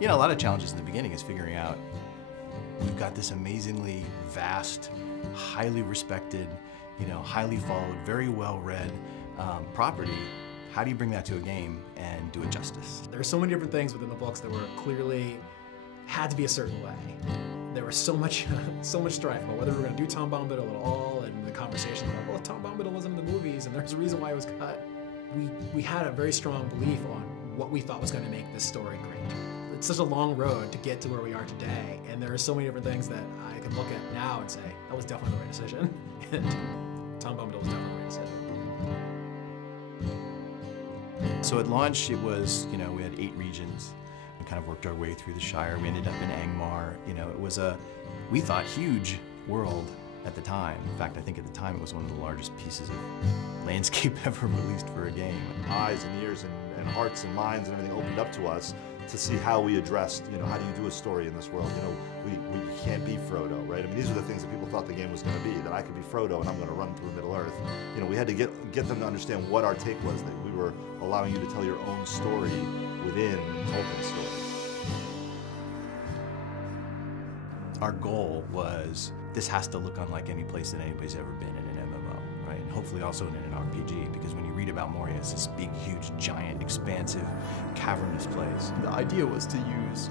You know, a lot of challenges in the beginning is figuring out, we've got this amazingly vast, highly respected, you know, highly followed, very well-read property. How do you bring that to a game and do it justice? There are so many different things within the books that were clearly had to be a certain way. There was so much strife about whether we were going to do Tom Bombadil at all, and the conversation about, well, Tom Bombadil wasn't in the movies, and there's a reason why it was cut. We had a very strong belief on what we thought was going to make this story great. It's such a long road to get to where we are today, and there are so many different things that I can look at now and say, that was definitely the right decision, and Tom Bombadil was definitely the right decision. So at launch, it was, you know, we had 8 regions. We kind of worked our way through the Shire. We ended up in Angmar. You know, it was a, we thought, huge world at the time. In fact, I think at the time it was one of the largest pieces of landscape ever released for a game. Eyes and ears and hearts and minds and everything opened up to us to see how we addressed, you know, how do you do a story in this world? You know, we can't be Frodo, right? I mean, these are the things that people thought the game was going to be, that I could be Frodo and I'm going to run through Middle-earth. You know, we had to get them to understand what our take was, that we were allowing you to tell your own story within Tolkien's story. Our goal was, this has to look unlike any place that anybody's ever been in an MMO, right? And hopefully also in an RPG, because when you read about Moria, it's this big, huge, giant, expansive, cavernous place. The idea was to use,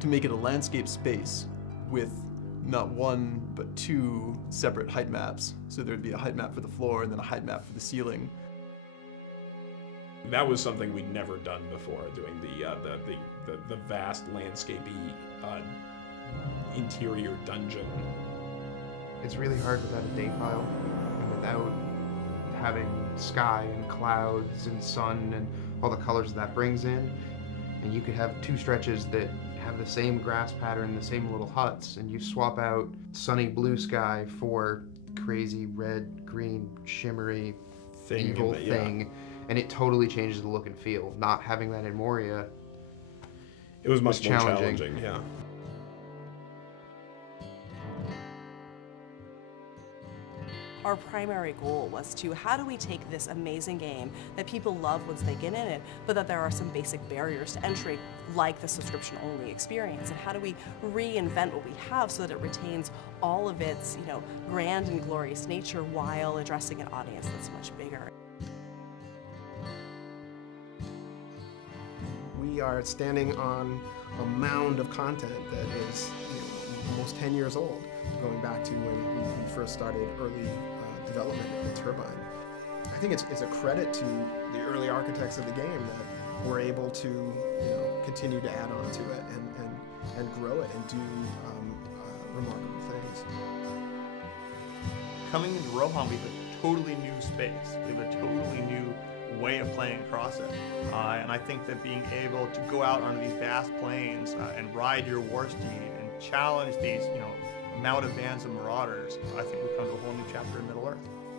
to make it a landscape space with not one, but 2 separate height maps. So there'd be a height map for the floor and then a height map for the ceiling. That was something we'd never done before, doing the vast landscapey interior dungeon. It's really hard without a date file and without having sky and clouds and sun and all the colors that brings in. And you could have 2 stretches that have the same grass pattern, the same little huts, and you swap out sunny blue sky for crazy red, green, shimmery, evil thing, and it totally changes the look and feel. Not having that in Moria, it was much more challenging. Yeah. Our primary goal was to, how do we take this amazing game that people love once they get in it, but that there are some basic barriers to entry, like the subscription-only experience, and how do we reinvent what we have so that it retains all of its, you know, grand and glorious nature while addressing an audience that's much bigger. We are standing on a mound of content that is, you know, almost 10 years old, going back to when we first started early development in Turbine. I think it's a credit to the early architects of the game that we're able to, you know, continue to add on to it and grow it and do remarkable things. Coming into Rohan, we have a totally new space. We have a totally new way of playing across it. And I think that being able to go out onto these vast plains and ride your war steed and challenge these, you know, mounted bands of marauders, I think we've come to a whole new chapter in Middle-earth.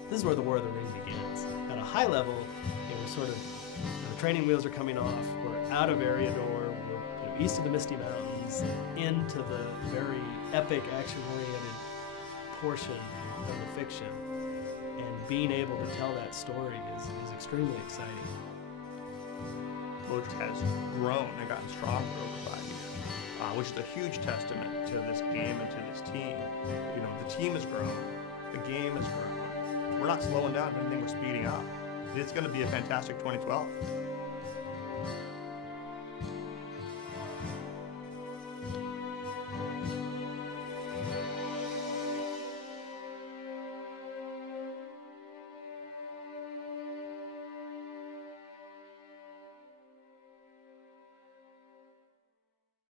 This is where the War of the Ring begins. At a high level, we're sort of, the training wheels are coming off, we're out of Eriador, we're east of the Misty Mountains, into the very epic, action-oriented portion of the fiction. And being able to tell that story is extremely exciting. LOTRO has grown and gotten stronger over 5 years, which is a huge testament to this game and to this team. You know, the team has grown, the game has grown. We're not slowing down, if anything, we're speeding up. It's going to be a fantastic 2012.